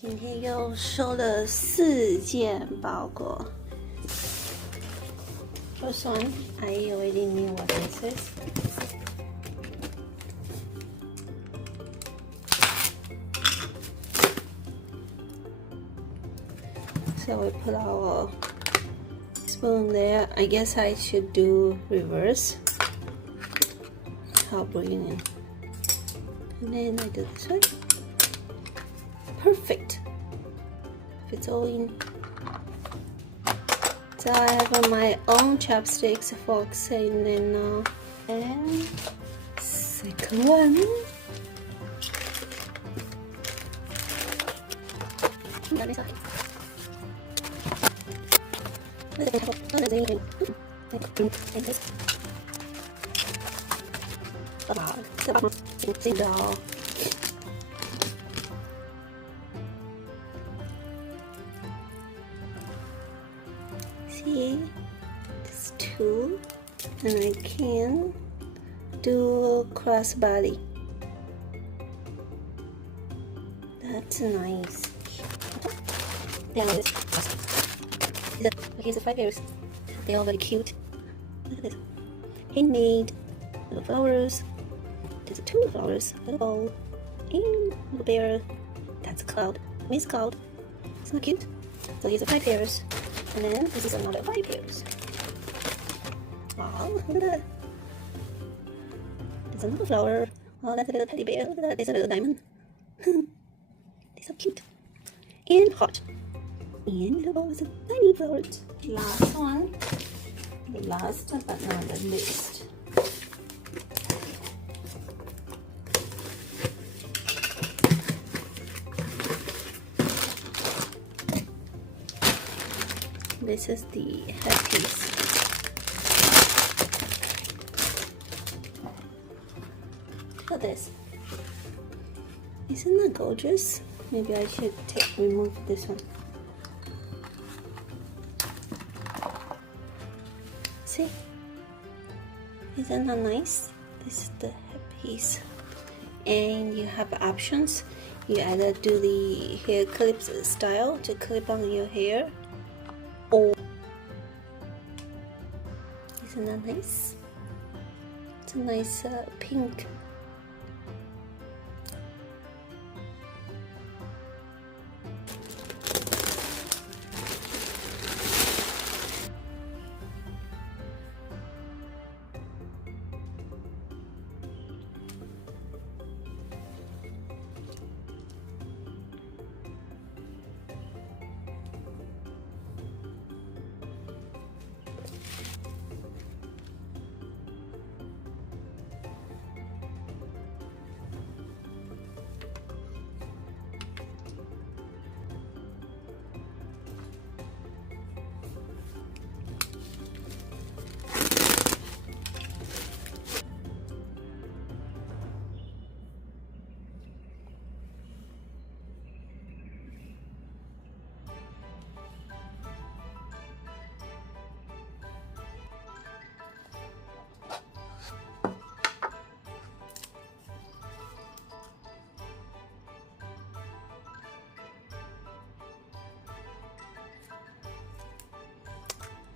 今天又收了4件包裹。First one, I already knew what this is. So we put our spoon there. I guess I should do reverse. How brilliant. And then I do this way. Perfect. Fits all in. So I have my own chopsticks, forks, and second one. See, it's 2, and I can do crossbody. That's nice. Here's the 5 pairs. They're all very cute. Look at this. Handmade. Little flowers. There's 2 flowers. Little bowl. And little bear. That's a cloud. Miss Cloud. Isn't that cute? So here's the 5 pairs. And then this is another 5 pairs. Wow, look at that. There's another flower. Oh, that's a little teddy bear. Look at that. There's a little diamond. They're so cute. And hot. And little bowl with a tiny flower. Last one. The last but not the least. This is the headpiece. Look at this. Isn't that gorgeous? Maybe I should remove this one. See? Isn't that nice? This is the headpiece. And you have options. You either do the hair clips style to clip on your hair, or isn't that nice? It's a nice pink.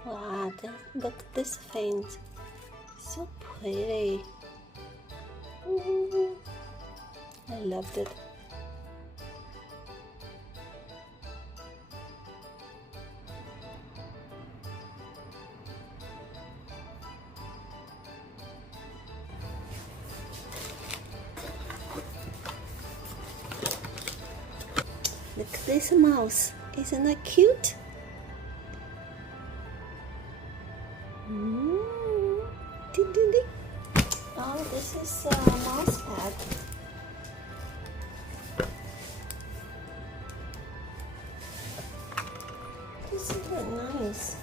Wow, look at this thing. So pretty. I loved it. Look at this mouse. Isn't that cute? Oh, this is a mouse pad. This is nice.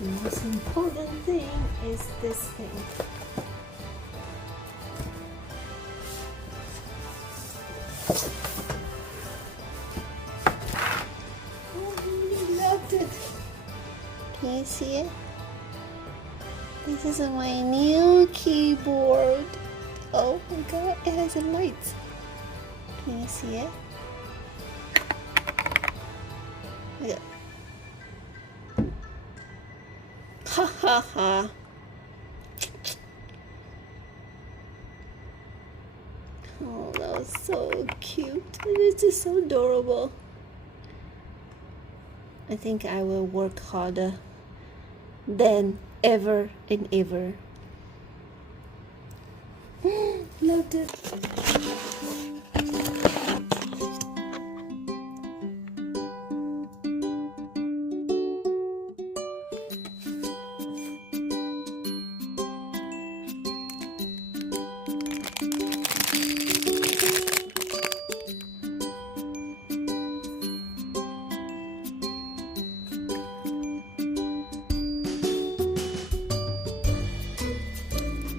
The most important thing is this thing. Oh, he loved it. Can you see it? This is my new keyboard. Oh my god, it has a light. Can you see it? Look. Ha ha ha. Oh, that was so cute. It is so adorable. I think I will work harder than ever and ever. Loved it.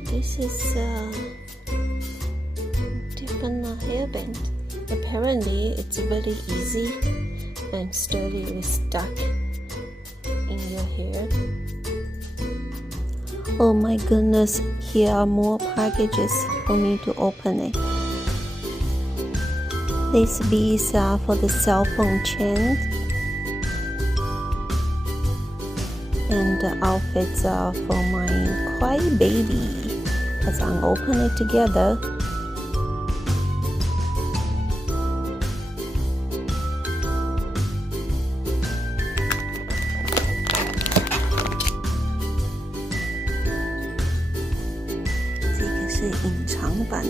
This is a different hairband. Apparently, it's very easy and sturdy stuck in your hair. Oh my goodness, here are more packages for me to open it. These beads are for the cell phone chain, and the outfits are for my quiet baby. Let's open it together. This is the hidden版。